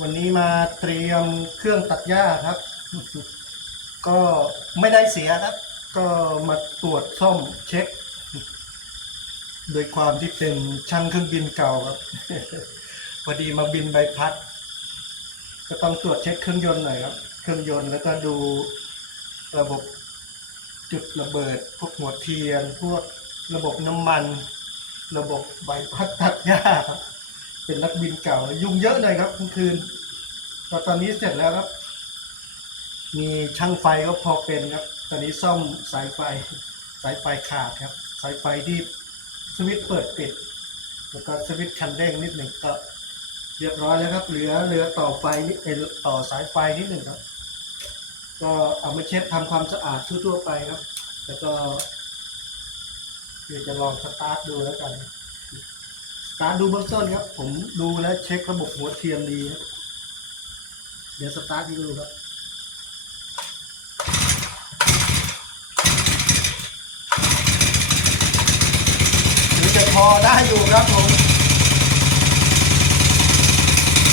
วันนี้มาเตรียมเครื่องตัดหญ้าครับ ก็ไม่ได้เสียครับ ก็มาตรวจซ่อมเช็ค โดยความที่เป็นช่างเครื่องบินเก่าครับพอดีมาบินใบพัด ก็ต้องตรวจเช็คเครื่องยนต์หน่อยครับ เครื่องยนต์แล้วก็ดูระบบจุดระเบิด พวกหัวเทียน พวกระบบน้ำมัน ระบบใบพัดตัดหญ้าครับ เป็นนักบินเก่า ยุ่งเยอะหน่อยครับกลางคืนแต่ตอนนี้เสร็จแล้วครับ มีช่างไฟก็พอเป็นครับ ตอนนี้ซ่อมสายไฟ สายไฟขาดครับ สายไฟที่สวิตช์เปิดปิด แล้วก็สวิตช์คันเร่งนิดหนึ่งก็เรียบร้อยแล้วครับ เหลือเหลือต่อไฟนิดเอ่อต่อสายไฟนิดหนึ่งครับ ก็เอามาเช็ดทำความสะอาดทั่วๆไปครับ แล้วก็เดี๋ยวจะลองสตาร์ทดูแล้วกัน สตารดูเบื้องต้นครับ ผมดูแล้วเช็คระบบหัวเทียมดีครับเดี๋ยวสตาร์ทให้ดูครับหรือจะพอได้อยู่ครับผม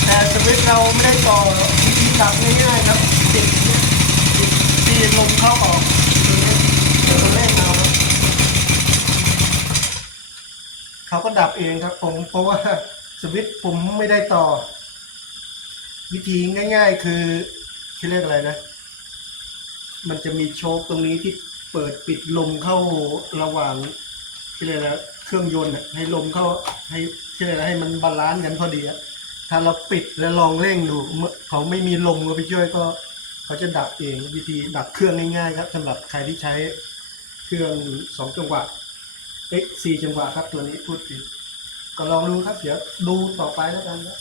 แต่สวิตช์เราไม่ได้ต่อวิธีตัดง่ายๆครับติดติดที่ลมเข้าออกตรงนี้เดี๋ยวเล่น เขาก็ดับเองครับผมเพราะว่าสวิตช์ผมไม่ได้ต่อ วิธีง่าย ๆ คือที่เรียกอะไรนะ มันจะมีโชคตรงนี้ที่เปิดปิดลมเข้าระหว่างที่เรียกอะไรนะเครื่องยนต์ให้ลมเข้าให้ที่เรียกอะไรให้มันบาลานซ์กันพอดีอะถ้าเราปิดแล้วลองเร่งดูเมื่อเขาไม่มีลมก็ไปช่วยก็เขาจะดับเองวิธีดับเครื่องง่ายๆครับสำหรับใครที่ใช้เครื่องสองจังหวะ เอ็กสี่จังหวะครับตัวนี้พูดผิดก็ลองดูครับ เดี๋ยวดูต่อไปแล้วกันครับ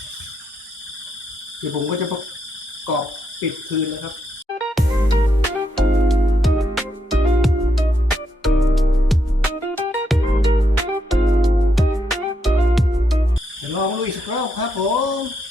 เดี๋ยวผมก็จะประกอบปิดคืนนะครับเดี๋ยวลองลุยสักรอบครับผม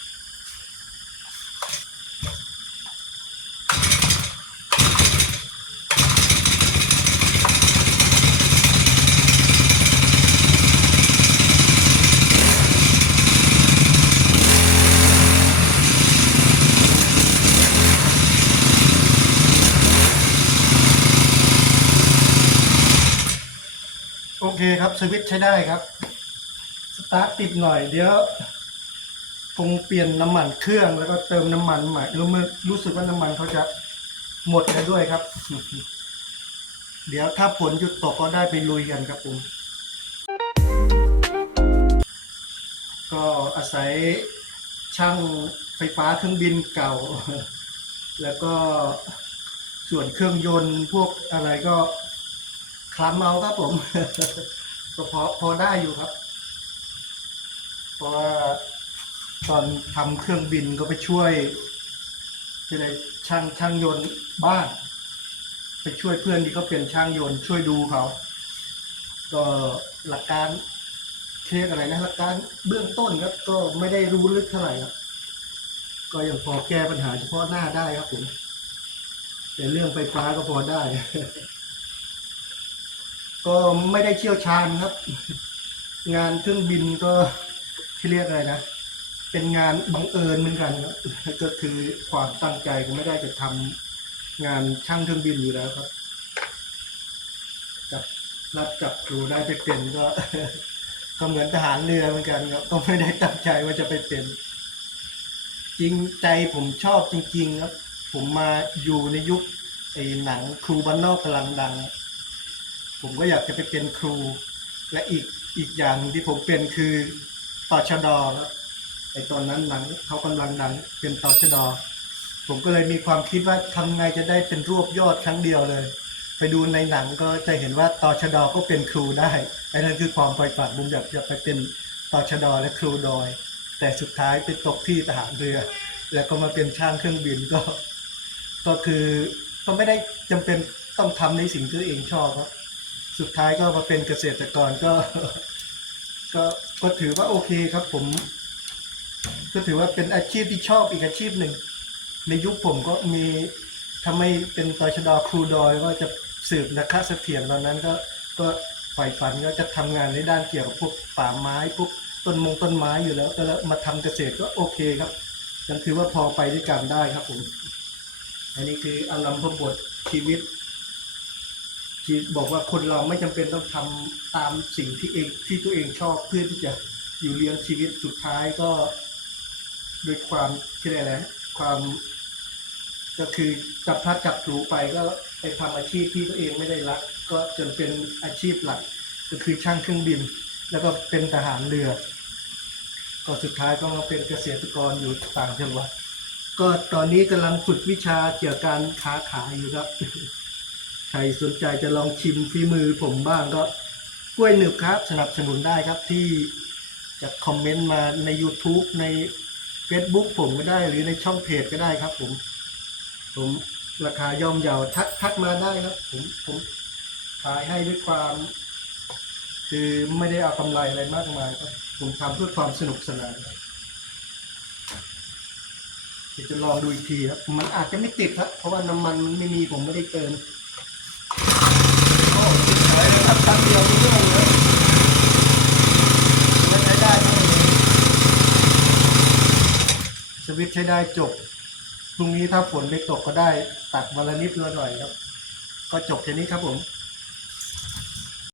เคครับสวิตช์ใช้ได้ครับ สตาร์ทติดหน่อยเดี๋ยวคงเปลี่ยนน้ำมันเครื่องแล้วก็เติมน้ำมันใหม่รู้มรู้สึกว่าน้ำมันเขาจะหมดแล้วด้วยครับ เดี๋ยวถ้าฝนหยุดตกก็ได้ไปลุยกันครับผมก็อาศัยช่างไฟฟ้าเครื่องบินเก่า แล้วก็ส่วนเครื่องยนต์พวกอะไรก็ คลำเอาครับผม ก็พอพอได้อยู่ครับเพราะว่าตอนทำเครื่องบินก็ไปช่วยที่ไหนช่างช่างยนต์บ้าน ไปช่วยเพื่อนที่เขาเป็นช่างยนต์ช่วยดูเขา ก็หลักการเรียกอะไรนะหลักการเบื้องต้นครับ ก็ไม่ได้รู้ลึกเท่าไหร่ครับ ก็ยังพอแก้ปัญหาเฉพาะหน้าได้ครับผมแต่เรื่องไฟฟ้าก็พอได้ ก็ไม่ได้เชี่ยวชาญครับ งานเครื่องบินก็ที่เรียกอะไรนะเป็นงานบังเอิญเหมือนกันครับก็คือความตั้งใจก็ไม่ได้จะทำงานช่างเครื่องบินอยู่แล้วครับจับรับจับครูได้ไปเป็นก็ก็เหมือนทหารเรือเหมือนกันครับก็ไม่ได้ตั้งใจว่าจะไปเป็น จริงใจผมชอบจริง ๆ ครับ ผมมาอยู่ในยุคไอ้หนังครูบ้านนอกกำลังดัง ผมก็อยากจะไปเป็นครู และอีกอีกอย่างที่ผมเป็นคือต่อชดครับไอตอนนั้นหนังเขากำลังดังเป็นต่อชดอผมก็เลยมีความคิดว่าทำไงจะได้เป็นรวบยอดครั้งเดียวเลย ไปดูในหนังก็จะเห็นว่าต่อชดอก็เป็นครูได้ไอ้นั่นคือความใฝ่ฝันผมอยากจะไปเป็นต่อชดอและครูดอย แต่สุดท้ายไปตกที่ทหารเรือ แล้วก็มาเป็นช่างเครื่องบินก็ ก็คือก็ไม่ได้จำเป็นต้องทำในสิ่งที่ตัวเองชอบครับ สุดท้ายก็มาเป็นเกษตรกรก็ก็ก็ถือว่าโอเคครับผม ก็ถือว่าเป็นอาชีพที่ชอบอีกอาชีพหนึ่ง ในยุคผมก็มีทำไมเป็นตชดครูดอยก็จะสืบนะคะเสถียรตอนนั้นก็ก็ใฝ่ฝันก็จะทำงานในด้านเกี่ยวกับพวกป่าไม้พวกต้นมงต้นไม้อยู่แล้วแล้วมาทำเกษตรก็โอเคครับยังถือว่าพอไปด้วยกันได้ครับผม อันนี้คืออารมณ์พบทชีวิต ที่บอกว่าคนเราไม่จำเป็นต้องทำตามสิ่งที่เองที่ตัวเองชอบเพื่อที่จะอยู่เลี้ยงชีวิตสุดท้ายก็ด้วยความที่อะไรนะความ ก็คือจับพลัดจับผลูไปก็ไปทำอาชีพที่ตัวเองไม่ได้รัก ก็จนเป็นอาชีพหลัก ก็คือช่างเครื่องบิน แล้วก็เป็นทหารเรือ ก็สุดท้ายก็มาเป็นเกษตรกรอยู่ต่างจังหวัดก็ตอนนี้กำลังฝึกวิชาเกี่ยวกับการค้าขายอยู่ครับ ใครสนใจจะลองชิมฝีมือผมบ้างก็กล้วยหนึบครับ สนับสนุนได้ครับที่จะคอมเมนต์มาใน YouTube ใน Facebook ผมก็ได้หรือในช่องเพจก็ได้ครับ ผม ผมราคาย่อมเยาทักทักมาได้ครับ ผมผมขายให้ด้วยความ คือไม่ได้เอากำไรอะไรมากมายครับผมทำเพื่อความสนุกสนานเดี๋ยวจะลองดูอีกทีครับ มันอาจจะไม่ติดครับ เพราะว่าน้ำมันมันไม่มีผมไม่ได้เติมโอ้ติดสาย เดียวรู้เรื่องเลยถือว่าใช้ได้ครับสวิตใช้ได้จบพรุ่งนี้ถ้าฝนไม่ตกก็ได้ตักวันละนิดละหน่อยครับ ก็จบแค่นี้ครับผม